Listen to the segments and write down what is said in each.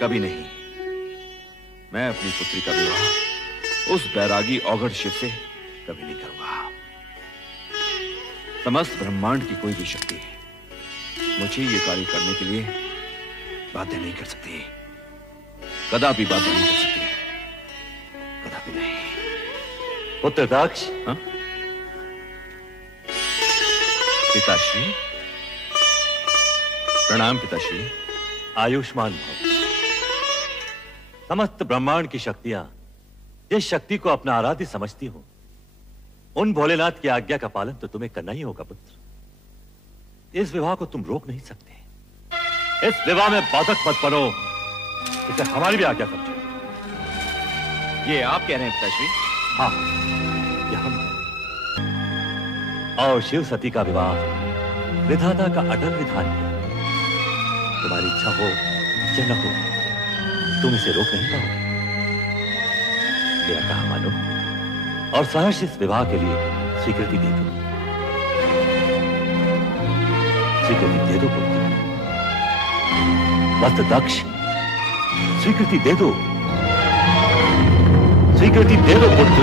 कभी नहीं। मैं अपनी पुत्री का विवाह उस बैरागी औघड़ शिव से कभी नहीं करूंगा। समस्त ब्रह्मांड की कोई भी शक्ति मुझे ये कार्य करने के लिए बाध्य नहीं कर सकती, कदापि बाध्य नहीं कर सकती, कदापि नहीं। पुत्र दक्ष। हाँ? पिताश्री। प्रणाम पिताश्री। आयुष्मान भव। समस्त ब्रह्मांड की शक्तियां जिस शक्ति को अपना आराध्य समझती हो, उन भोलेनाथ की आज्ञा का पालन तो तुम्हें करना ही होगा पुत्र। इस विवाह को तुम रोक नहीं सकते। इस विवाह में बाधक मत बनो, इसे हमारी भी आज्ञा समझो। ये आप कह रहे हैं पिताश्री? हाँ, ये हम। और शिव सती का विवाह विधाता का अटल विधान है। तुम्हारी इच्छा हो या न हो, तुम इसे रोक नहीं पाओगे। मेरा कहा मानो और सहर्ष इस विवाह के लिए स्वीकृति दे दो। स्वीकृति दे दो पुत्र। वस्त दक्ष, स्वीकृति दे दो। स्वीकृति दे दो पुत्र।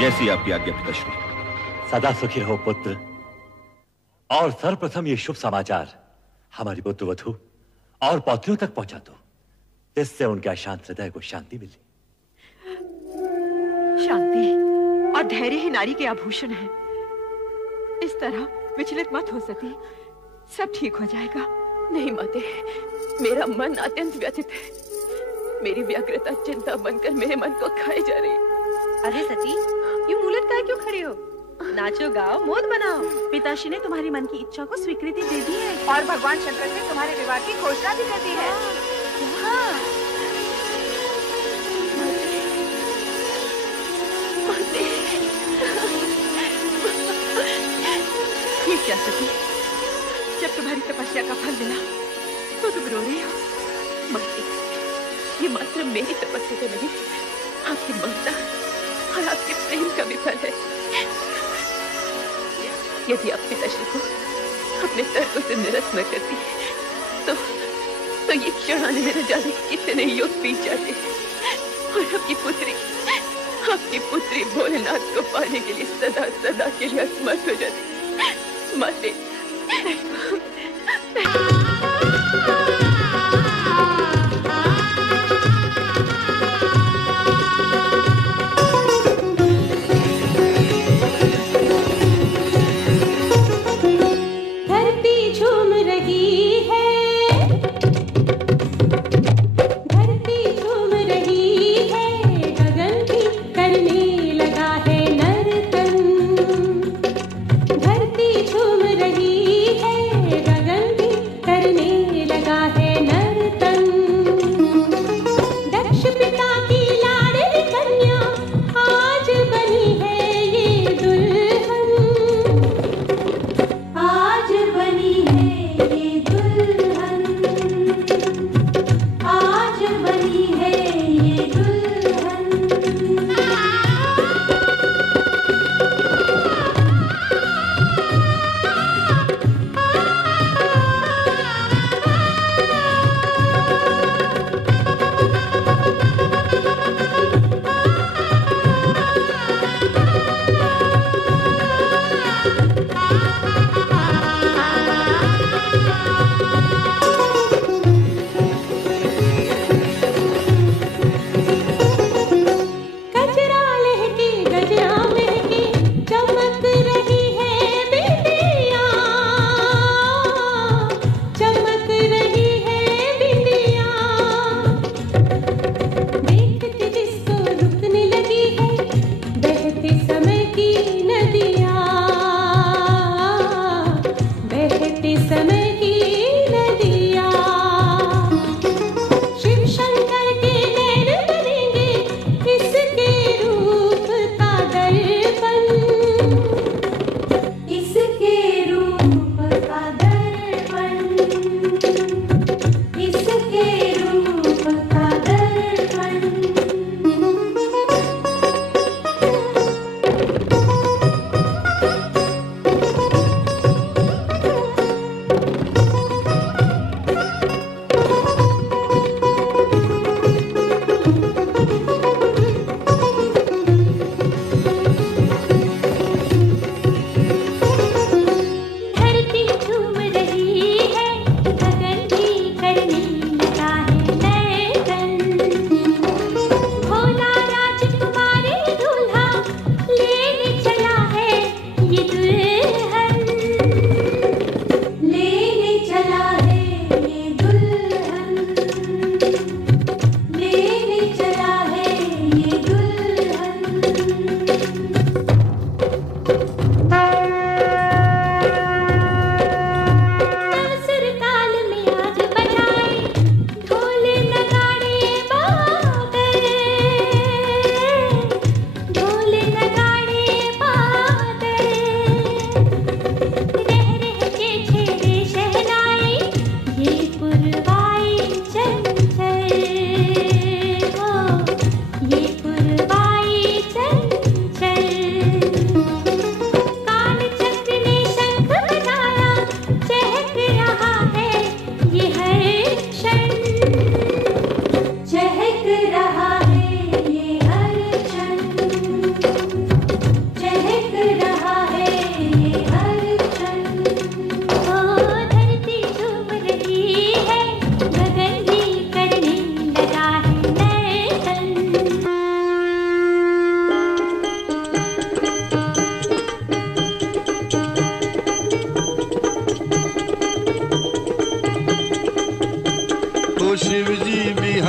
जैसी आपकी आज्ञा पिताश्री। सदा सुखी रहो पुत्र। और सर्वप्रथम ये शुभ समाचार हमारी पुत्र वधू और पौत्रियों तक पहुंचा दो, जिससे उनके अशांत हृदय को शांति मिले। शांति और धैर्य ही नारी के आभूषण है। इस तरह विचलित मत हो सती, सब ठीक हो जाएगा। नहीं माते, मेरा मन अत्यंत व्यथित है। मेरी व्यग्रता चिंता बनकर मेरे मन को खाए जा रही। अरे सती, यूं उलट कर क्यों खड़े हो? नाचो गाओ, मोद बनाओ। पिताश्री ने तुम्हारी मन की इच्छा को स्वीकृति दे दी है और भगवान शंकर से तुम्हारे विवाह की घोषणा भी कर दी है। हाँ। ये क्या सती, जब तुम्हारी तपस्या का फल मिला तो तुम रो रही हो? माते, ये मात्र मेरी तपस्या का नहीं, आपकी ममता और आपके प्रेम का भी फल है। यदि आप पिताश्री को अपने तर्कों से निरस्त न करती तो ये क्षण आने में न जाने कितने युग बीत जाते और आपकी पुत्री भोलेनाथ को पाने के लिए सदा सदा के लिए असमर्थ हो जाती। माते, लगा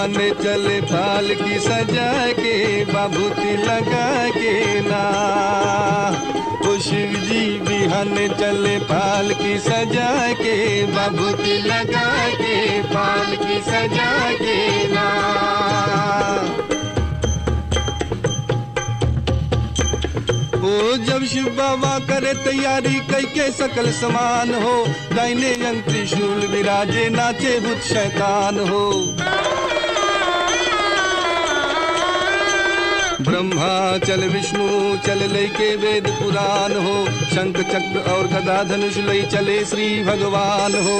बिहाने चले पालकी सजा के बाबूती लगा के ना। ओ शिव जी बिहाने चले पालकी सजा के बाबूती लगा के पालकी सजा के ना। ओ जब शिव बाबा करे तैयारी कई के सकल समान हो, दाहिने अंग त्रिशूल विराजे नाचे भूत शैतान हो। ब्रह्मा चल विष्णु चल लई के वेद पुराण हो, शंख चक्र और गदा धनुष लई चले श्री भगवान हो।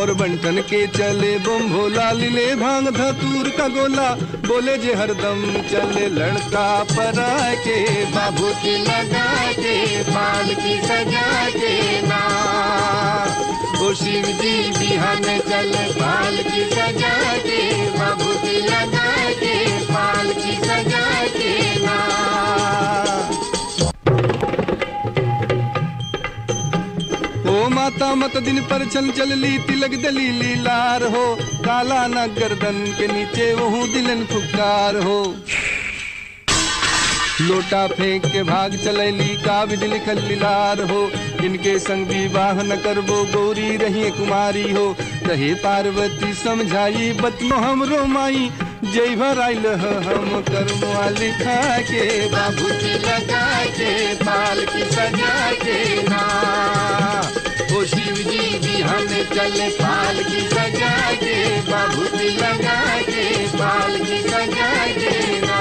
और बंटन के चले बम भोला लीले भांग धतूर का गोला, बोले जे हरदम चले लड़का परा के बाबूती लगा के पालकी सजा के ना। ओ शिव जी बिहाने चले पालकी सजा के बाबूती लगा के पालकी सजा के ना। ओ माता मत दिन पर चल चल ली तिलक दलीली लार हो, काला न गर्दन के नीचे वहू दिलन फुकार हो। लोटा फेंक के भाग चलैली का विधि लिखल लीलार हो, इनके संग विवाह न करबो गौरी रही कुमारी हो। कहे पार्वती समझाई बतलो हमरो माई, जय भराइल हम कर्मवा लिखा के बाबूती लगा के पालकी सजा के ना। ओ शिव जी बिहाने चले पालकी सजा के बाबूती लगा के पालकी सजा के ना।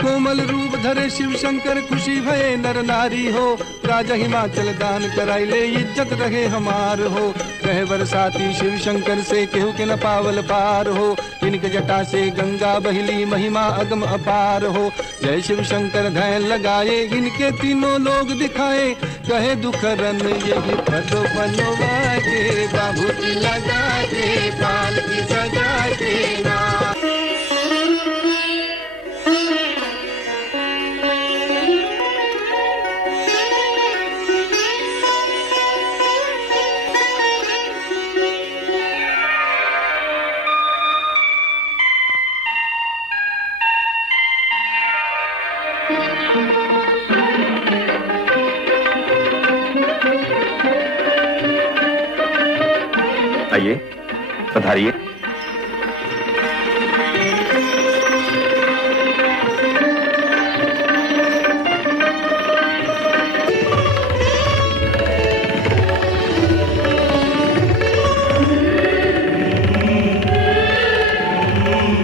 कोमल रूप धरे शिव शंकर खुशी भये नर नारी हो, राजा हिमाचल दान कराइले इज्जत रहे हमार हो। कहे बरसाती शिव शंकर से केहू के न पावल पार हो, इनके जटा से गंगा बहली महिमा अगम अपार हो। जय शिव शंकर ध्यान लगाए इनके तीनों लोग दिखाए, कहे दुखरन यही पद बनवा के बाबूती लगा के पालकी सजा के ना। आइए, पधारिए।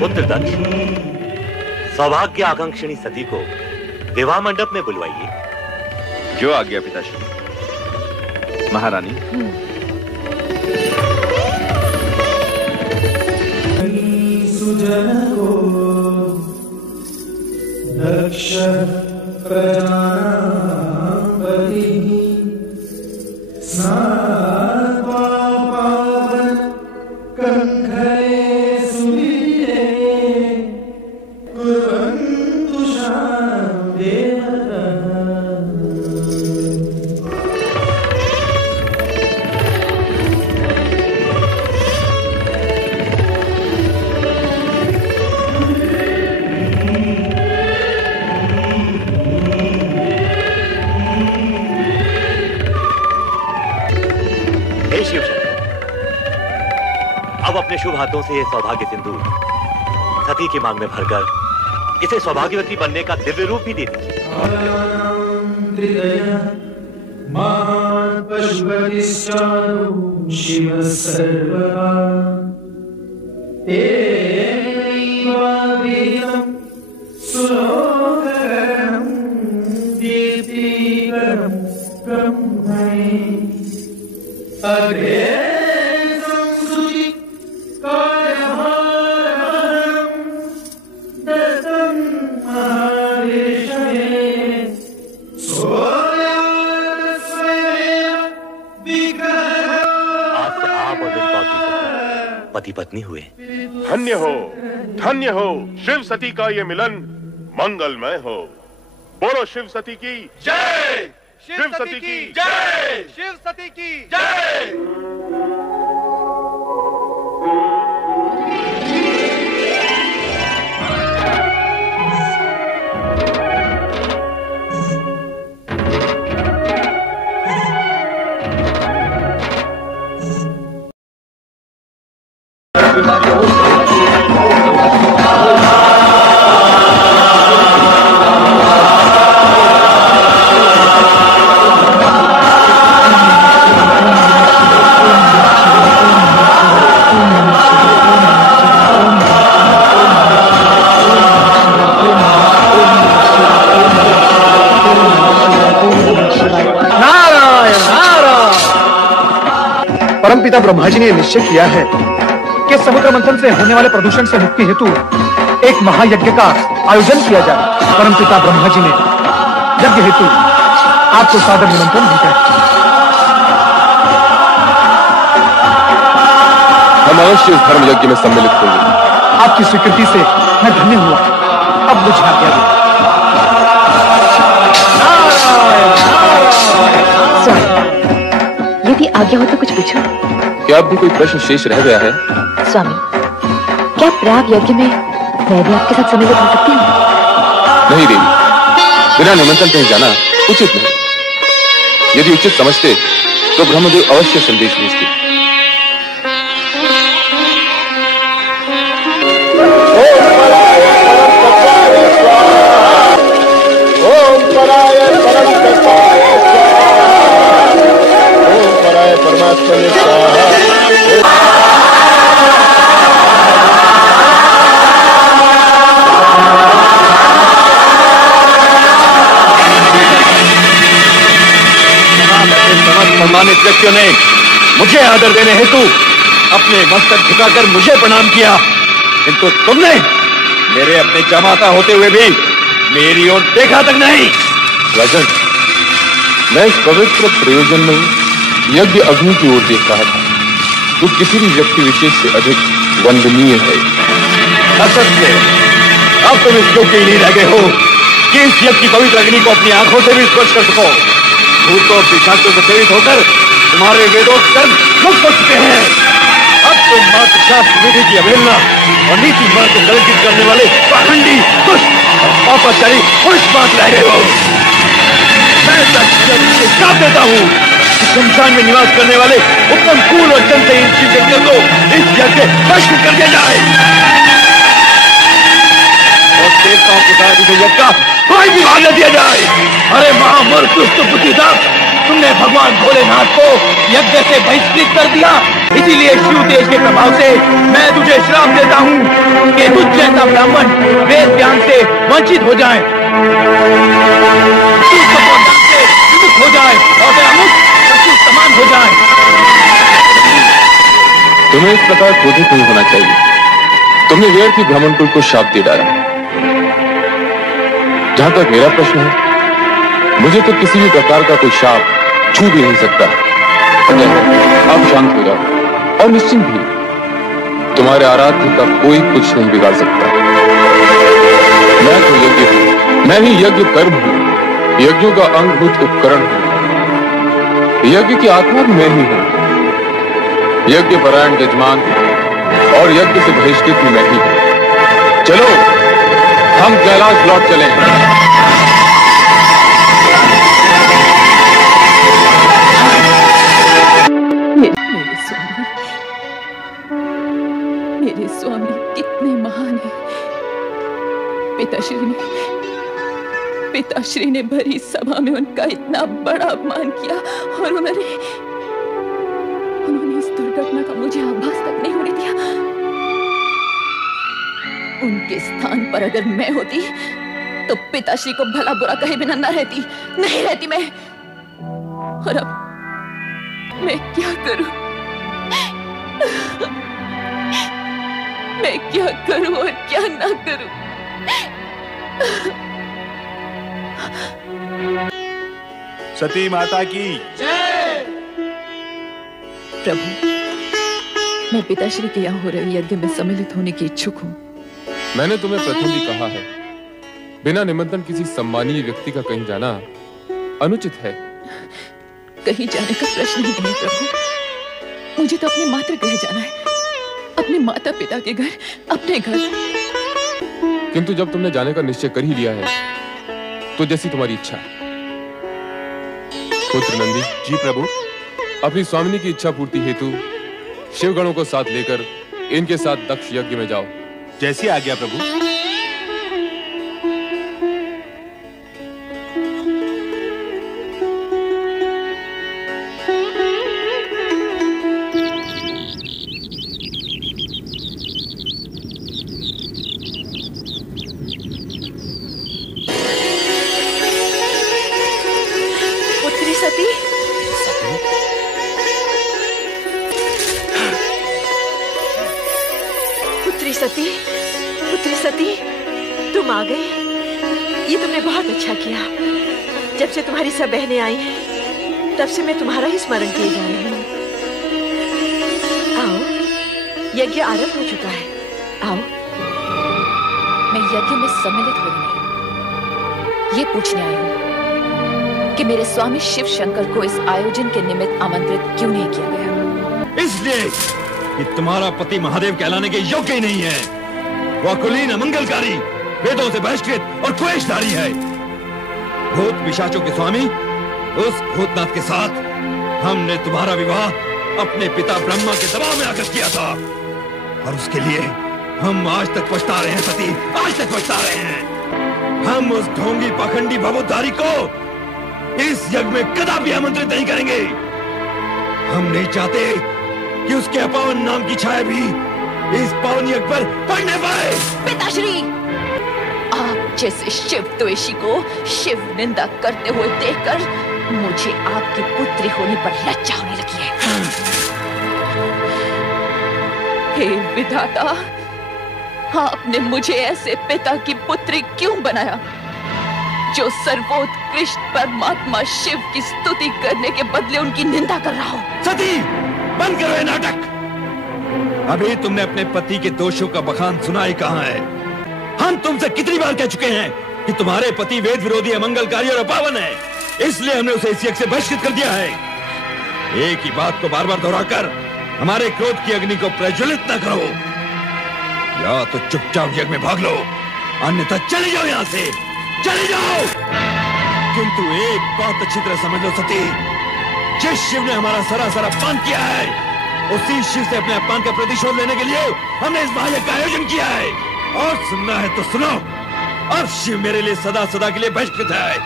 पुत्र दक्ष, सौभाग्य आकांक्षिणी सती को विवाह मंडप में बुलवाइए। जो आज्ञा पिताश्री। महारानी। सुजन को दक्ष प्रजापति स्नान पावन कंखरे सुवीरे कुर्वन्तु शान्तिः। अब अपने शुभ हाथों से ये सौभाग्य सिंदूर सती की मांग में भरकर इसे सौभाग्यवती बनने का दिव्य रूप भी दे दीजिए। शिव सर्वदा सुलोकरं दीप्तिकरं ब्रह्मणे अग्रे स्वयं पत्नी हुए। धन्य हो शिव सती का ये मिलन मंगलमय हो। बोलो शिव सती की जय, शिव सती की जय, शिव सती की जय। परमपिता ब्रह्मा जी ने निश्चय किया है कि समुद्र मंथन से होने वाले प्रदूषण से मुक्ति हेतु एक महायज्ञ का आयोजन किया जाए। परमपिता ब्रह्मा जी ने यज्ञ हेतु आपको सादर निमंत्रण भेजा है। हम अवश्य इस धर्म यज्ञ में सम्मिलित होंगे। आपकी स्वीकृति से मैं धन्य हुआ। अब मुझे आज्ञा दो। यदि आज्ञा हो तो कुछ पूछो। क्या अब भी कोई प्रश्न शेष रह गया है? स्वामी, क्या प्राग यज्ञ में मैं भी आपके साथ सम्मिलित हो सकती हूँ? नहीं देवी, बिना निमंत्रण कहीं जाना उचित नहीं। यदि उचित समझते तो ब्रह्मदेव अवश्य संदेश भेजते। सम्मानित व्यक्तियों ने मुझे आदर देने हेतु अपने मस्तक झुकाकर मुझे प्रणाम किया, किंतु तुमने मेरे अपने जमाता होते हुए भी मेरी ओर देखा तक नहीं। राजन, मैं इस पवित्र प्रयोजन में यज्ञ अग्नि की ओर देख रहा था, जो किसी भी व्यक्ति विशेष से अधिक वंदनीय है। असत्य, अब तुम इस योग्य ही नहीं रह गए हो कि इस यज्ञ की पवित्र अग्नि को अपनी आंखों से भी स्पर्श कर सको। भूतों और पिशाचों से प्रेरित होकर तुम्हारे वेदोत्तर मुक्त हो चुके हैं। अब तुम मात्र शास्त्र विधि की अवहेलना और नीति मार्ग को कलंकित करने वाले पाखंडी, दुष्ट और पापाचारी पुरुष बात रह गए हो। मैं श्राप देता हूँ कि शमशान में निवास करने वाले उत्तम फूल और चंद्रहीन शिव को इस यज्ञ भस्म कर दिया जाए और देवताओं के साथ इस यज्ञ का कोई भी भाग न दिया जाए। अरे महामूर्ख दुष्ट बुद्धिदात, तुमने भगवान भोलेनाथ को यज्ञ से बहिष्कृत कर दिया। इसीलिए शिव तेज के प्रभाव से मैं तुझे श्राप देता हूँ कि तुझ जैसा ब्राह्मण वेद ज्ञान से वंचित हो जाए, विमुक्त हो जाए और तेरा मुख पशु समान हो जाए। तुम्हें इस प्रकार क्रोधित नहीं होना चाहिए। तुमने व्यर्थ ही ब्राह्मणकुल को शाप दे डाला। जहां तक मेरा प्रश्न है, मुझे तो किसी भी प्रकार का कोई शाप छू भी नहीं सकता। अब शांत हो जाओ और निश्चिंत भी, तुम्हारे आराध्य का कोई कुछ नहीं बिगाड़ सकता। मैं तो यज्ञ हूं, मैं ही यज्ञ कर्म हूं, यज्ञों का अंगभूत उपकरण हूं। यज्ञ की आत्मा भी मैं ही हूं, यज्ञ परायण यजमान और यज्ञ से बहिष्कृत भी मैं ही हूं। चलो हम कैलाश लौट चलें। मेरे स्वामी कितने महान हैं। पिताश्री ने भरी सभा में उनका इतना बड़ा अपमान किया और उन्होंने इस दुर्घटना का मुझे आभास तक नहीं होने दिया। उनके स्थान पर अगर मैं होती तो पिताश्री को भला बुरा कहे बिना नहीं रहती मैं। और अब मैं क्या करूं? मैं क्या करूं और क्या ना करूं? सती माता की प्रभु, मैं पिताश्री के यहाँ हो रहे यज्ञ में सम्मिलित होने की इच्छुक हूँ। मैंने तुम्हें प्रथम भी कहा है, बिना निमंत्रण किसी सम्मानीय व्यक्ति का कहीं जाना अनुचित है। कहीं जाने का प्रश्न ही नहीं प्रभु। मुझे तो अपने मातृगृह जाना है, अपने माता पिता के घर, अपने घर। किंतु जब तुमने जाने का निश्चय कर ही लिया है तो जैसी तुम्हारी इच्छा। पुत्र नंदी। जी प्रभु। अपनी स्वामिनी की इच्छा पूर्ति हेतु शिवगणों को साथ लेकर इनके साथ दक्ष यज्ञ में जाओ। जैसी आज्ञा प्रभु। पुत्री सती, पुत्री सती, पुत्री सती, तुम आ गई। ये तुमने बहुत अच्छा किया। जब से तुम्हारी सब बहनें आई हैं, तब से मैं तुम्हारा ही स्मरण किए जा रही हूँ। आओ, यज्ञ आरंभ हो चुका है। आओ। मैं यज्ञ में सम्मिलित हो रही, ये पूछने आई हूँ कि मेरे स्वामी शिव शंकर को इस आयोजन के निमित्त आमंत्रित क्यों नहीं किया गया? इसलिए कि तुम्हारा पति महादेव कहलाने के योग्य ही नहीं है। वह कुलीन अमंगलकारी, वेदों से बहिष्कृत और क्वेशधारी है। भूत पिशाचों के स्वामी उस भूतनाथ के साथ हमने तुम्हारा विवाह अपने पिता ब्रह्मा के दबाव में आकर किया था, और उसके लिए हम आज तक पछता रहे हैं सती, आज तक पछता रहे हैं। हम उस ढोंगी पाखंडी भवोद्धारी को इस यज्ञ में कदापि आमंत्रित नहीं करेंगे। हम नहीं चाहते कि उसके अपावन नाम की छाया भी इस पावन यज्ञ पर पड़ने पाए। पिताश्री, आप जैसे शिव द्वेषी को शिव निंदा करते हुए देखकर मुझे आपकी पुत्री होने पर लज्जा होने लगी है। हे विधाता, आपने मुझे ऐसे पिता की पुत्री क्यों बनाया जो सर्वोत्कृष्ट परमात्मा शिव की स्तुति करने के बदले उनकी निंदा कर रहा हो? सती, बंद करो ये नाटक। अभी तुमने अपने पति के दोषों का बखान सुना ही कहां है। हम तुमसे कितनी बार कह चुके हैं कि तुम्हारे पति वेद विरोधी, अमंगलकारी और अपावन है, इसलिए हमने उसे इस यज्ञ से बहिष्कृत कर दिया है। एक ही बात को बार बार दोहराकर हमारे क्रोध की अग्नि को प्रज्वलित न करो। या तो चुपचाप यज्ञ में भाग लो, अन्यथा चले जाओ यहां से, चले जाओ। किंतु एक बात अच्छी तरह समझ लो सती, जिस शिव ने हमारा सरासर अपमान किया है, उसी शिव से अपने अपमान का प्रतिशोध लेने के लिए हमने इस महायज्ञ का आयोजन किया है। और सुनना है तो सुनो, अब शिव मेरे लिए सदा सदा के लिए बहिष्कृत है।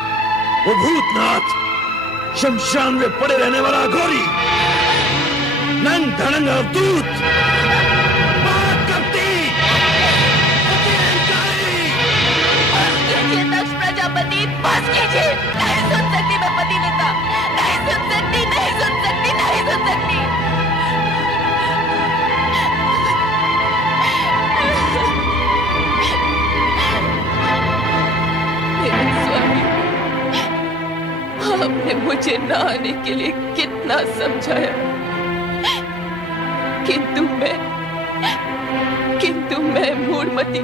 वो भूतनाथ, शमशान में पड़े रहने वाला घोरी, नंग धड़ंग अवधूत, प्रजापति, बस कीजिए। नहीं सुन सकती मैं पति नेता, नहीं सुन सकती, नहीं सुन सकती, नहीं सुन सकती। मेरे स्वामी, आपने मुझे न आने के लिए कितना समझाया, किंतु मैं मूढ़मती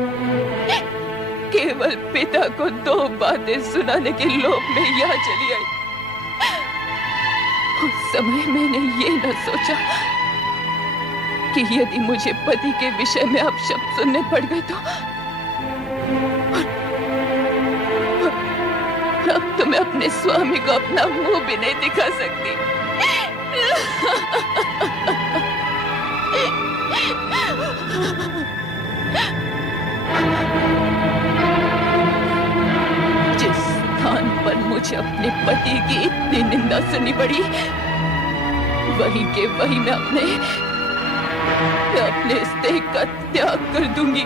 केवल पिता को दो बातें सुनाने के लोभ में यहाँ चली आई। उस समय मैंने ये न सोचा कि यदि मुझे पति के विषय में आप शब्द सुनने पड़ गए तो अब तो मैं अपने स्वामी को अपना मुंह भी नहीं दिखा सकती। जिस स्थान पर मुझे अपने पति की इतनी निंदा सुननी पड़ी, वहीं के वहीं मैं अपने स्नेह का त्याग कर दूंगी।